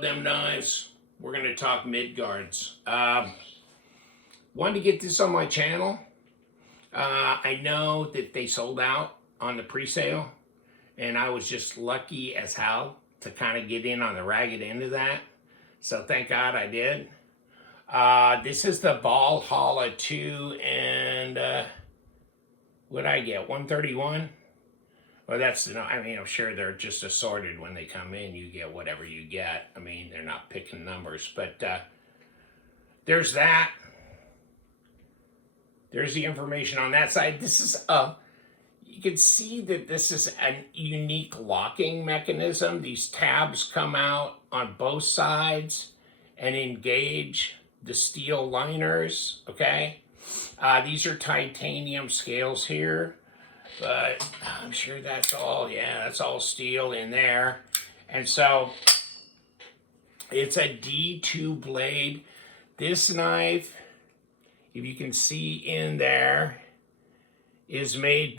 Luvthemknives. We're going to talk Midgards. Wanted to get this on my channel. I know that they sold out on the pre-sale, and I was just lucky as hell to kind of get in on the ragged end of that. So thank God I did. This is the Valhalla 2, and what'd I get? 131? Well, that's, I mean, I'm sure they're just assorted when they come in. You get whatever you get. I mean, they're not picking numbers, but there's that. There's the information on that side. This is you can see that this is a unique locking mechanism. These tabs come out on both sides and engage the steel liners, okay? These are titanium scales here, but I'm sure that's all, yeah, that's all steel in there. And so it's a D2 blade. This knife, if you can see in there, is made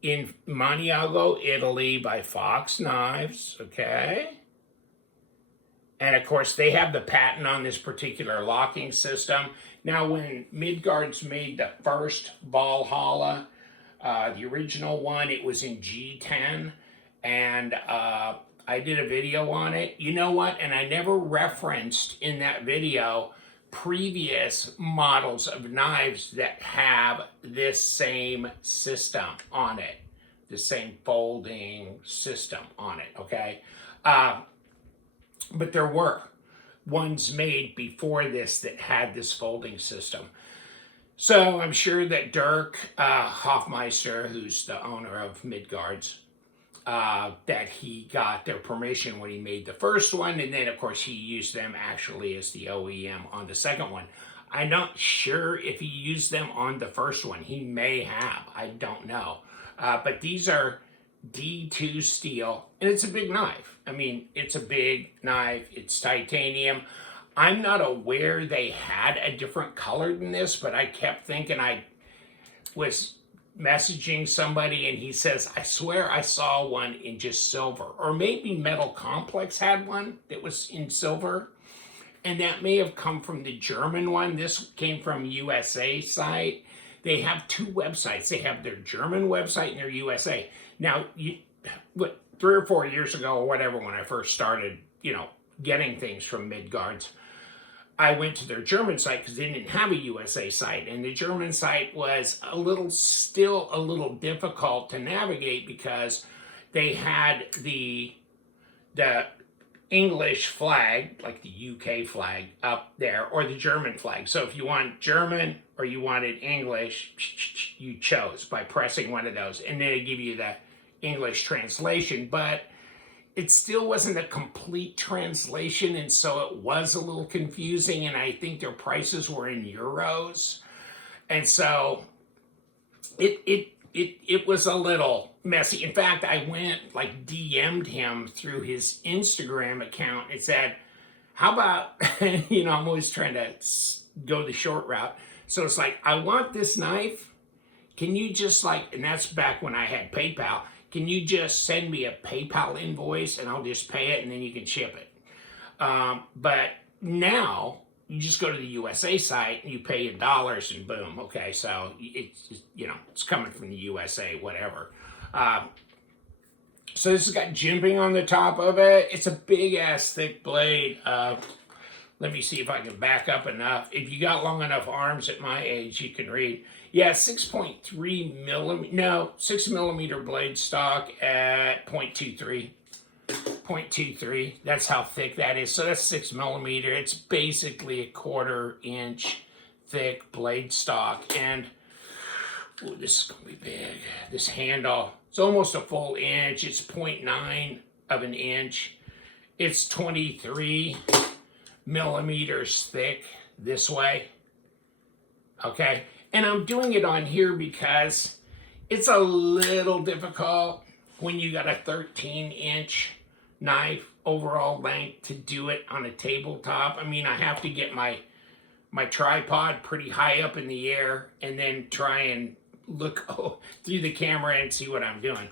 in Maniago, Italy, by Fox Knives, okay? And of course, they have the patent on this particular locking system. Now, when Midgards made the first Valhalla, the original one, it was in G10, and I did a video on it. You know what? And I never referenced in that video previous models of knives that have this same system on it, the same folding system on it, okay? But there were ones made before this that had this folding system. So I'm sure that Dirk Hofmeister, who's the owner of Midgards, that he got their permission when he made the first one, and then of course he used them actually as the OEM on the second one. I'm not sure if he used them on the first one. He may have, I don't know. But these are D2 steel, and it's a big knife. I mean, it's a big knife, it's titanium. I'm not aware they had a different color than this, but I kept thinking, I was messaging somebody and he says, I swear I saw one in just silver, or maybe Metal Complex had one that was in silver, and that may have come from the German one. This came from USA site. They have two websites. They have their German website and their USA. Now, 3 or 4 years ago or whatever, when I first started, getting things from Midgards, I went to their German site because they didn't have a USA site, and the German site was still a little difficult to navigate because they had the English flag, like the UK flag, up there, or the German flag. So if you want German or you wanted English, you chose by pressing one of those, and then they give you the English translation, but it still wasn't a complete translation, and so it was a little confusing, and I think their prices were in euros, and so it was a little messy. In fact, I went, DM'd him through his Instagram account and said, how about, I'm always trying to go the short route, so it's like, I want this knife, can you just and that's back when I had PayPal, can you just send me a PayPal invoice and I'll just pay it and then you can ship it? But now you just go to the USA site and you pay in dollars and boom. Okay, so it's coming from the USA, whatever. So this has got jimping on the top of it. It's a big ass thick blade. Let me see if I can back up enough. If you got long enough arms at my age, you can read. Yeah, 6.3 millimeter, no, 6 millimeter blade stock at 0.23. 0.23, that's how thick that is. So that's 6 millimeter. It's basically a 1/4 inch thick blade stock. And, ooh, this is gonna be big. This handle, it's almost a full inch. It's 0.9 of an inch. It's 23 millimeters thick this way, okay? And I'm doing it on here because it's a little difficult when you got a 13-inch knife overall length to do it on a tabletop. I mean, I have to get my tripod pretty high up in the air and then try and look through the camera and see what I'm doing.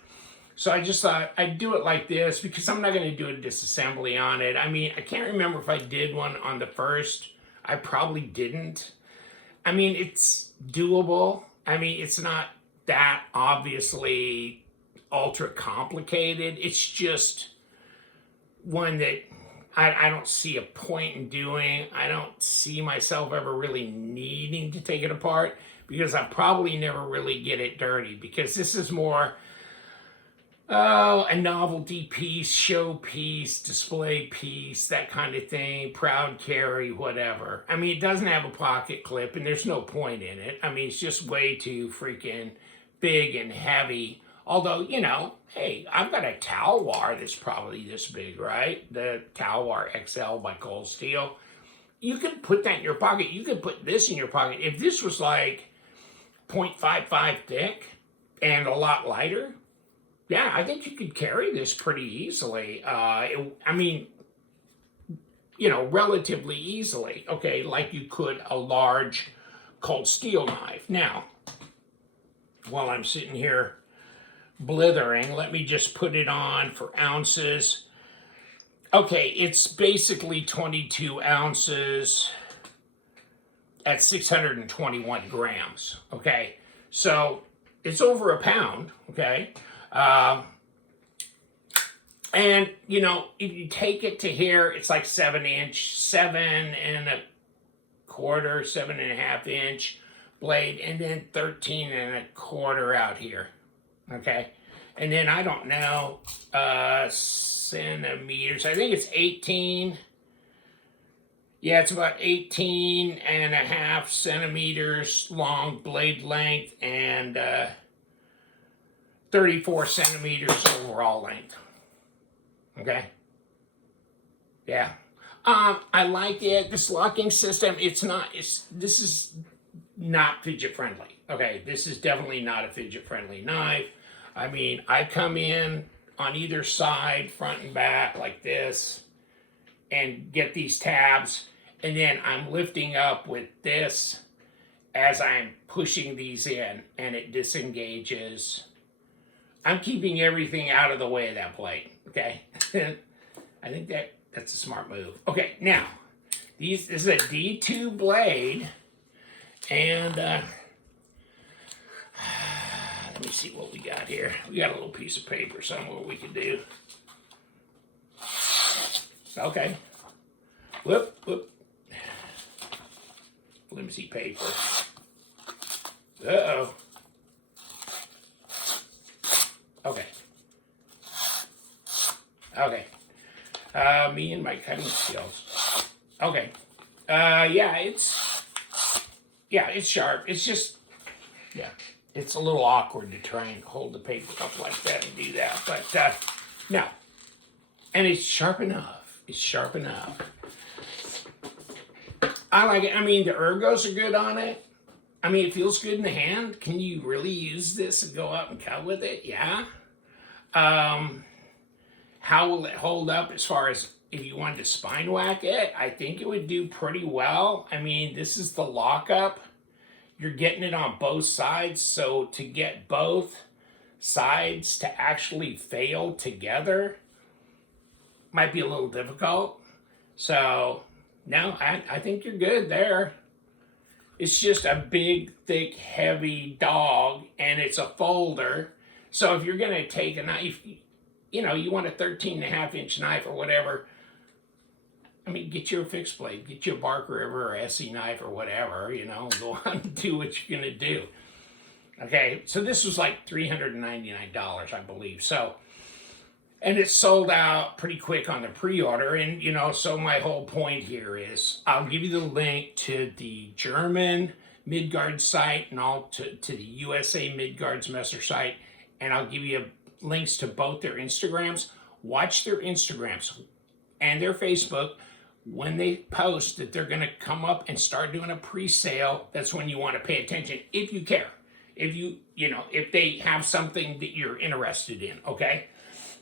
So I just thought I'd do it like this because I'm not going to do a disassembly on it. I mean, I can't remember if I did one on the first. I probably didn't. I mean, it's doable. I mean, it's not that obviously ultra complicated. It's just one that I don't see a point in doing. I don't see myself ever really needing to take it apart because I probably never really get it dirty, because this is more a novelty piece, show piece, display piece, that kind of thing, proud carry, whatever. I mean, it doesn't have a pocket clip, and there's no point in it. I mean, it's just way too freaking big and heavy. Although, you know, hey, I've got a Talwar that's probably this big, right? The Talwar XL by Cold Steel. You could put that in your pocket. You could put this in your pocket. If this was like 0.55 thick and a lot lighter, yeah, I think you could carry this pretty easily. I mean, you know, relatively easily. Okay, like you could a large cold steel knife. Now, while I'm sitting here blithering, let me just put it on for ounces. Okay, it's basically 22 ounces at 621 grams. Okay, so it's over a pound. Okay. And, you know, if you take it to here, it's like 7 inch, 7.25, 7.5 inch blade, and then 13.25 out here. Okay. And then I don't know, centimeters. I think it's 18. Yeah, it's about 18.5 centimeters long blade length and 34 centimeters overall length. Okay. Yeah. I like it. This locking system, this is not fidget friendly. Okay. This is definitely not a fidget friendly knife. I mean, I come in on either side, front and back, like this, and get these tabs, and then I'm lifting up with this as I'm pushing these in, and it disengages. I'm keeping everything out of the way of that blade, okay? I think that's a smart move. Okay, now, this is a D2 blade, and let me see what we got here. We got a little piece of paper somewhere we can do. Okay. Whoop, whoop. Flimsy paper. Uh-oh. Okay. Okay. Me and my cutting skills. Okay. Yeah, it's sharp. It's just, yeah, it's a little awkward to try and hold the paper up like that and do that. But, no. And it's sharp enough. It's sharp enough. I like it. I mean, the ergos are good on it. I mean, it feels good in the hand. Can you really use this and go out and cut with it? Yeah. How will it hold up as far as if you wanted to spine whack it? I think it would do pretty well. I mean, this is the lockup. You're getting it on both sides, so to get both sides to actually fail together might be a little difficult. So, no, I think you're good there. It's just a big, thick, heavy dog, and it's a folder. So if you're going to take a knife, you know, you want a 13.5 inch knife or whatever, I mean, get you a fixed blade, get you a Bark River or SE knife or whatever, you know, go on and do what you're going to do. Okay, so this was like $399, I believe. So, and it sold out pretty quick on the pre-order. And, you know, so my whole point here is I'll give you the link to the German Midgards site and all to the USA Midgards Messer site. And I'll give you links to both their Instagrams. Watch their Instagrams and their Facebook. When they post that they're going to come up and start doing a pre-sale, that's when you want to pay attention, if you care. If if they have something that you're interested in, okay?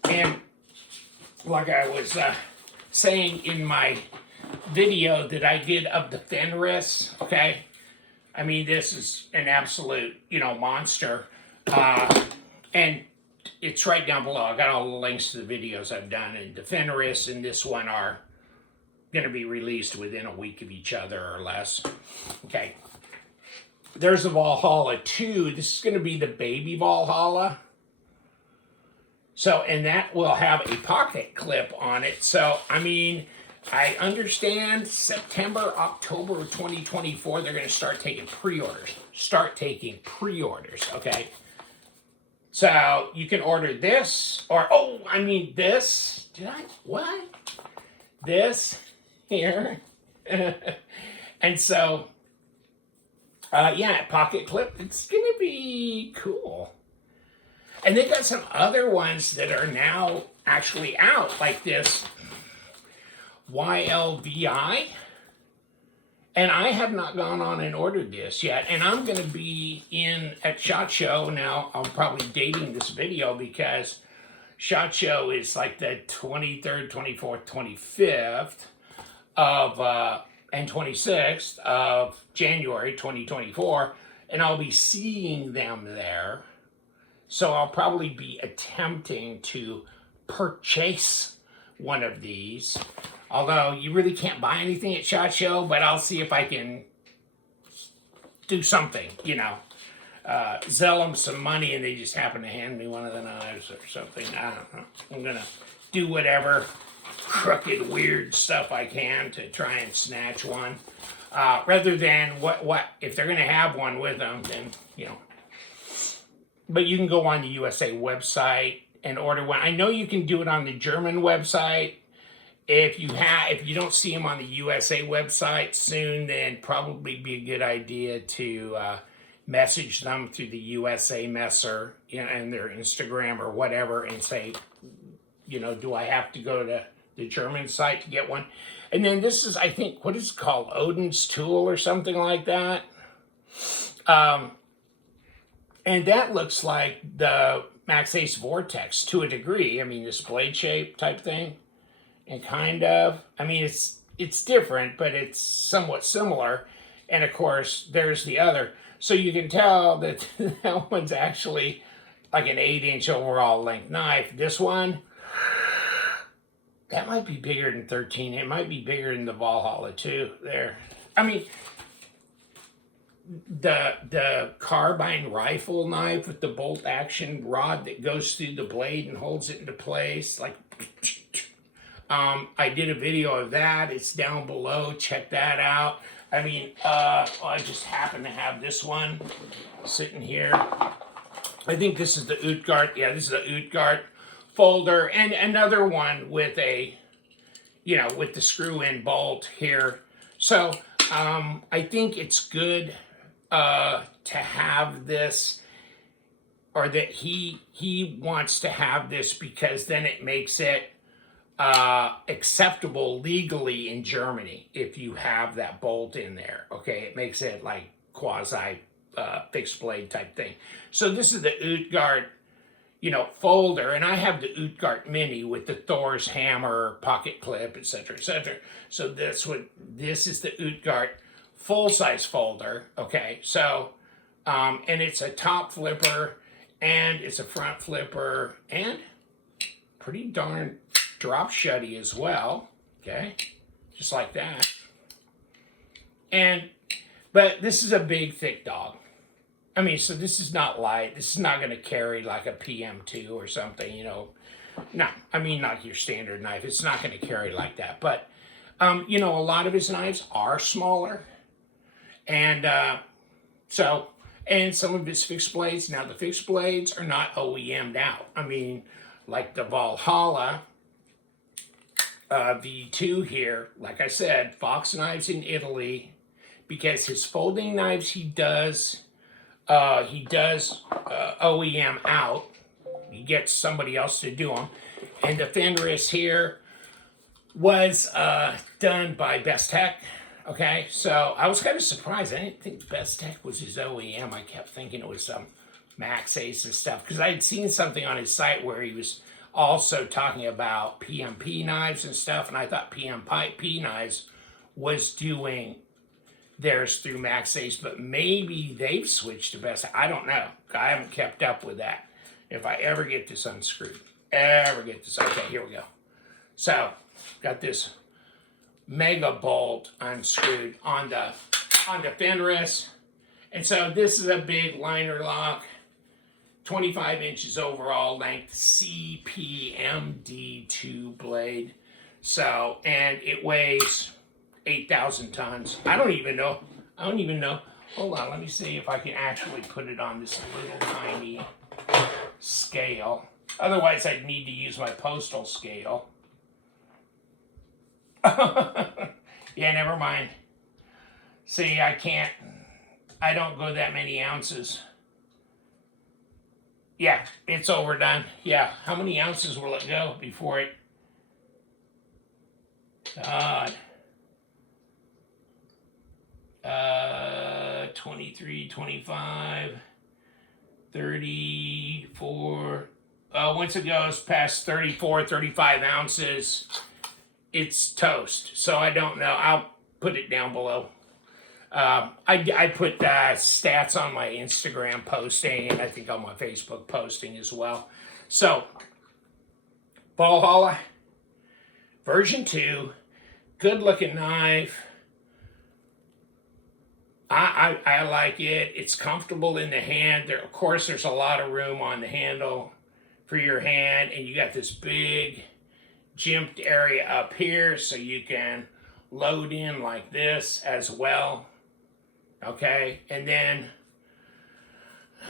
And like I was saying in my video that I did of the Fenris, okay? I mean, this is an absolute, monster. And it's right down below. I got all the links to the videos I've done, and the Fenris and this one are going to be released within a week of each other or less. Okay. There's the Valhalla 2. This is going to be the baby Valhalla. So, and that will have a pocket clip on it. So, I mean, I understand September, October of 2024, they're going to start taking pre-orders. Okay? So, you can order this, or, oh, I mean this. What? This here. And so, yeah, pocket clip. It's going to be cool. And they got some other ones that are now actually out, like this YLVI. And I have not gone on and ordered this yet. And I'm going to be at SHOT Show. Now, I'm probably dating this video because SHOT Show is like the 23rd, 24th, 25th of, and 26th of January 2024. And I'll be seeing them there. So I'll probably be attempting to purchase one of these. Although you really can't buy anything at SHOT Show, but I'll see if I can do something, you know. Sell them some money and they just happen to hand me one of the knives or something. I don't know. I'm going to do whatever crooked, weird stuff I can to try and snatch one. Rather than what if they're going to have one with them, then, you know. But you can go on the USA website and order one. I know you can do it on the German website. If you don't see them on the USA website soon, then probably be a good idea to message them through the USA Messer, you know, and their Instagram or whatever, and say, you know, do I have to go to the German site to get one? And then this is, I think, what is it called? Odins tool or something like that. And that looks like the Max Ace Vortex to a degree. I mean, this blade shape type thing. And kind of, I mean, it's different, but it's somewhat similar. And of course, there's the other. So you can tell that that one's actually like an 8-inch overall length knife. This one, that might be bigger than 13. It might be bigger than the Valhalla too. There. I mean, the carbine rifle knife with the bolt action rod that goes through the blade and holds it into place, like. I did a video of that. It's down below. Check that out. I mean, I just happen to have this one sitting here. I think this is the Utgard. Yeah, this is the Utgard folder, and another one with a, you know, with the screw-in bolt here. So I think it's good to have this, or that he wants to have this, because then it makes it acceptable legally in Germany if you have that bolt in there. Okay, it makes it like quasi fixed blade type thing. So this is the Utgard, you know, folder, and I have the Utgard Mini with the Thor's hammer, pocket clip, etc., etc. So this is the Utgard full size folder. Okay, so and it's a top flipper and it's a front flipper and pretty darn drop shutty as well, okay, just like that. But this is a big, thick dog. I mean, so this is not light. This is not going to carry like a PM2 or something, you know. No, I mean, not your standard knife. It's not going to carry like that. But, you know, a lot of his knives are smaller. And and some of his fixed blades. Now, the fixed blades are not OEM'd out. I mean, like the Valhalla V2 here, like I said, Fox Knives in Italy, because his folding knives he does OEM out. He gets somebody else to do them. And the Fenris here was done by Best Tech. Okay, so I was kind of surprised. I didn't think Best Tech was his OEM. I kept thinking it was some Max Ace and stuff, because I had seen something on his site where he was also talking about PMP knives and stuff, and I thought PMP knives was doing theirs through Max Ace, but maybe they've switched to Best. I don't know. I haven't kept up with that if I ever get this unscrewed. Okay, here we go. So, got this mega bolt unscrewed on the Fenris. And so this is a big liner lock, 25 inches overall length, CPMD2 blade. So, and it weighs 8,000 tons. I don't even know. Hold on, let me see if I can actually put it on this little tiny scale. Otherwise, I'd need to use my postal scale. Yeah, never mind. See, I don't go that many ounces. Yeah, it's overdone. Yeah, how many ounces will it go before it? God. 23, 25, 34. Once it goes past 34, 35 ounces, it's toast. So I don't know. I'll put it down below. I put stats on my Instagram posting, and I think on my Facebook posting as well. So, Valhalla, version 2, good looking knife. I like it. It's comfortable in the hand. Of course, there's a lot of room on the handle for your hand, and you got this big jimped area up here, so you can load in like this as well. Okay, and then,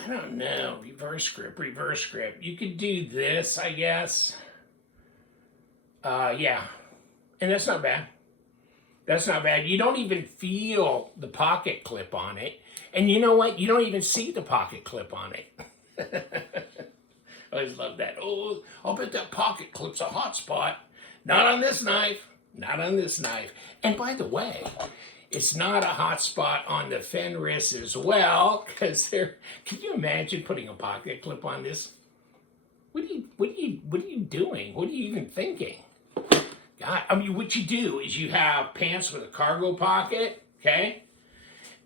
I don't know, reverse grip. You could do this, I guess. Yeah, and that's not bad. You don't even feel the pocket clip on it. And you know what? You don't even see the pocket clip on it. I always love that. Oh, I'll bet that pocket clip's a hot spot. Not on this knife. And by the way, it's not a hot spot on the Fenris as well, because can you imagine putting a pocket clip on this? What are you doing? What are you even thinking? God, I mean, what you do is you have pants with a cargo pocket, okay?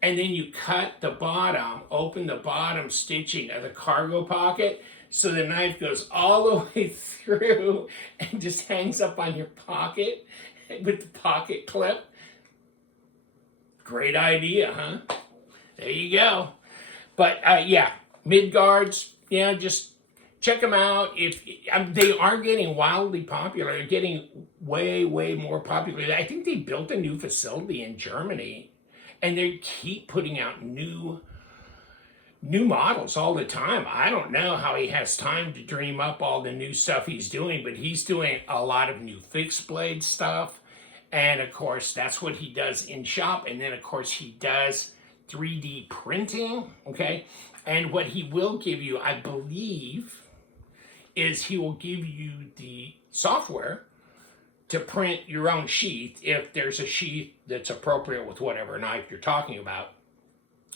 And then you cut the bottom, open the bottom stitching of the cargo pocket, so the knife goes all the way through and just hangs up on your pocket with the pocket clip. Great idea, huh? There you go. But yeah, Midgards, yeah, just check them out. If they are getting wildly popular, they're getting way more popular. I think they built a new facility in Germany, and they keep putting out new models all the time. I don't know how he has time to dream up all the new stuff he's doing, but he's doing a lot of new fixed blade stuff. And of course, that's what he does in shop. And then of course he does 3D printing, okay? And what he will give you, I believe, is he will give you the software to print your own sheath if there's a sheath that's appropriate with whatever knife you're talking about.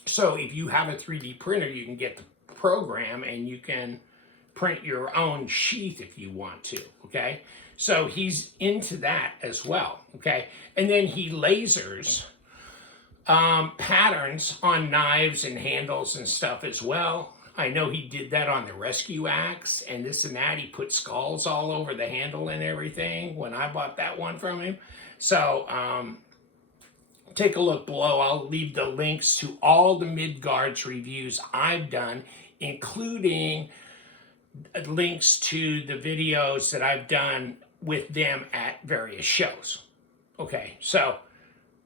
So if you have a 3D printer, you can get the program and you can print your own sheath if you want to, okay? So he's into that as well, okay? And then he lasers patterns on knives and handles and stuff as well. I know he did that on the rescue axe and this and that. He put skulls all over the handle and everything when I bought that one from him. So take a look below. I'll leave the links to all the Midgards reviews I've done, including links to the videos that I've done with them at various shows. Okay, so,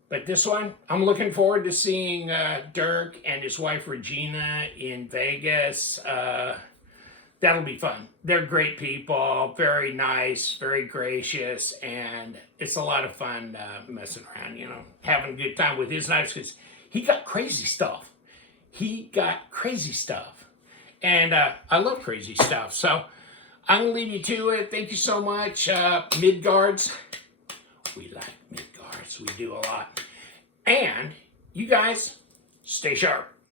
but this one, I'm looking forward to seeing Dirk and his wife Regina in Vegas. That'll be fun. They're great people, very nice, very gracious, and it's a lot of fun messing around, you know, having a good time with his knives, because he got crazy stuff. And I love crazy stuff. So I'm going to leave you to it. Thank you so much. Midgards. We like Midgards. We do a lot. And you guys, stay sharp.